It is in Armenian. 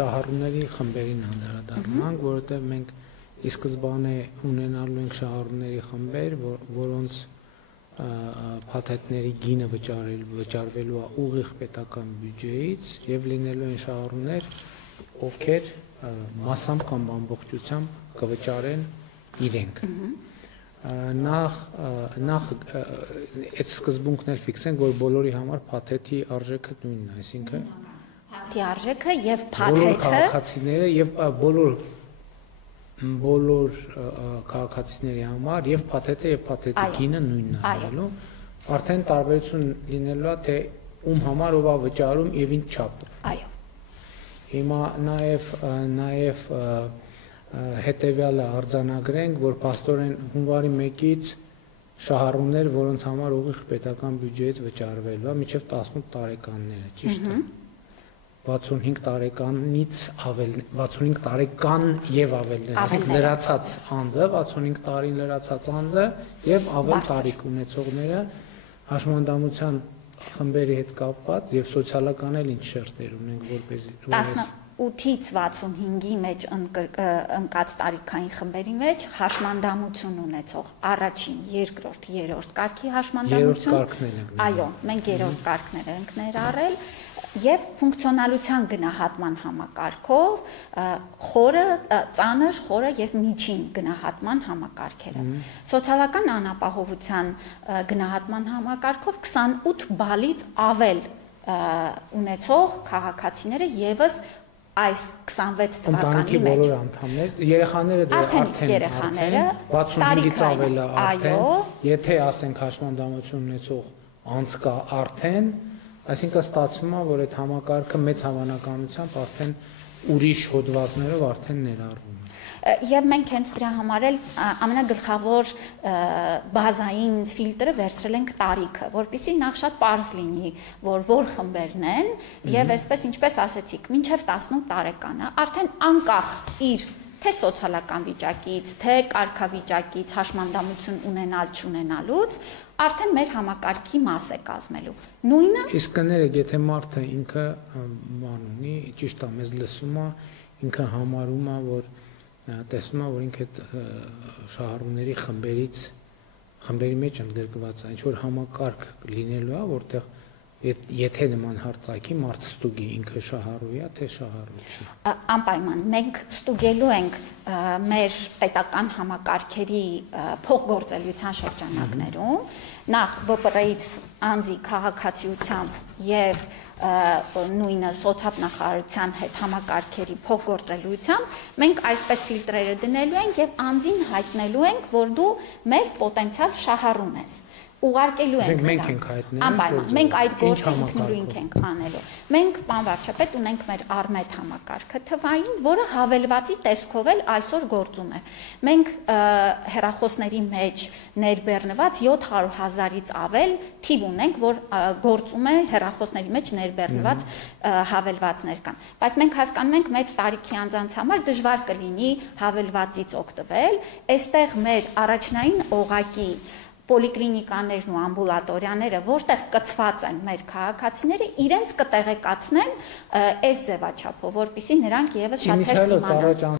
շահառուների խմբերին անդրադառնանք, որովհետև մենք ի սկզբանե ունենալու ենք շահառուների խմբեր, որոնց փաթեթների գինը վճարվելու է ուղիղ պետական բյուջեից եւ լինելու են շահառուներ, ովքեր մասամբ կամ ամբողջությամբ կվճարեն իրենք։ Նախ այդ սկզբունքն էլ ֆիքսենք, որ բոլորի համար փաթեթի արժեքը նույնն է, այսինքն փաթեթի արժեքը եւ բոլոր քաղաքացիները եւ բոլոր քաղաքացիների համար եւ փաթեթը եւ փաթեթի գինը նույնն է լինելու, արդեն տարբերություն լինելու է, թե ում համար ով է վճարում եւ ինչ չափով։ Այո։ Հիմա նաեւ հետեւյալը արձանագրենք, որ փաստորեն հունվարի 1-ից շահառուներ, որոնց համար ուղիղ պետական բյուջեից վճարվելու է, մինչև 18 տարեկանները, ճիշտ է։ 65 տարեկանից ավել, 65 տարեկան եւ ավելներ, այսինքն լրացած անձը, 65 տարին լրացած անձը եւ ավել տարիք ունեցողները հաշմանդամության խմբերի հետ կապված եւ սոցիալական էլ ինչ շերտեր ունենք, որպեսզի 18-ից 65-ի մեջ ընկած տարիքային խմբերի մեջ հաշմանդամություն ունեցող առաջին, երկրորդ, երրորդ կարգի հաշմանդամություն։ Այո, մենք երրորդ կարգներ ենք ներառել եւ ֆունկցիոնալության գնահատման համակարգով խորը, ծանր, խորը եւ միջին գնահատման համակարգերը։ Սոցիալական անապահովության գնահատման համակարգով 28 բալից ավել ունեցող քաղաքացիները եւս այս 26 թվականի մեջ բոլոր անդամներ, երեխաները դեռ երեխաները 65-ից ավել է արդեն, եթե ասենք հաշմանդամություն ունեցող անձ կա արդեն, այսինքն ստացվում է, որ այդ համակարգը մեծ հավանականությամբ արդեն ուրիշ հոդվածներով արդեն ներառվում է։ Եվ մենք հենց դրա համար էլ ամենագլխավոր բազային ֆիլտրը վերցրել ենք տարիքը, որպեսզի նախ շատ պարզ լինի, որ խմբերն են, եւ այսպես ինչպես ասեցիք, մինչև 18 տարեկանը արդեն անկախ իր թե սոցիալական վիճակից, թե կարգավիճակից, հաշմանդամություն ունենալ չունենալուց, արդեն մեր համակարգի մաս է կազմելու։ Նույնը իսկ կներեք, եթե մարդը ինքը բան ունի, ճիշտ է, մեզ լսում է, ինքը համարում է, որ տեսնում է, որ ինքը շահառուների խմբերի մեջ ընդգրկված է, ինչ որ համակարգ լինելու է, որտեղ եթե նման հարցակի մարդ ստուգի ինքը շահառու է, թե շահառու չի։ Անպայման մենք ստուգելու ենք մեր պետական համակարգերի փոխգործելիության շրջանակներում, նախ ԲՊՌ-ից անձի քաղաքացիությամբ եւ նույնը սոցիալնախարարության հետ համակարգերի փոխգործելիությամբ մենք այսպես ֆիլտրերը դնելու ենք եւ անձին հայտնելու ենք, որ դու մեր պոտենցիալ շահառուն ես։ Ուղարկելու ենք մենք ենք հայտնել, անպայման մենք այդ գործը ինքնուրույն ենք անելու։ Մենք պարոն վարչապետ ունենք մեր Արմետ համակարգը թվային, որը հավելվածի տեսքով էլ այսօր գործում է։ Մենք հեռախոսների մեջ ներբեռնված 700,000-ից ավել թիվ ունենք, որ գործում է հեռախոսների մեջ ներբեռնված հավելվածներ կան։ Բայց մենք հասկանում ենք մեծ տարիքի անձանց համար դժվար կլինի հավելվածից օգտվել, այստեղ մեր առաջնային օղակի պոլիկլինիկաներն ու ամբուլատորիաները, որտեղ կցված են մեր քաղաքացիները, իրենց կտեղեկացնեն այս ձևաչափով, որպեսզի նրանք եւս շատ հեշտ իմանան։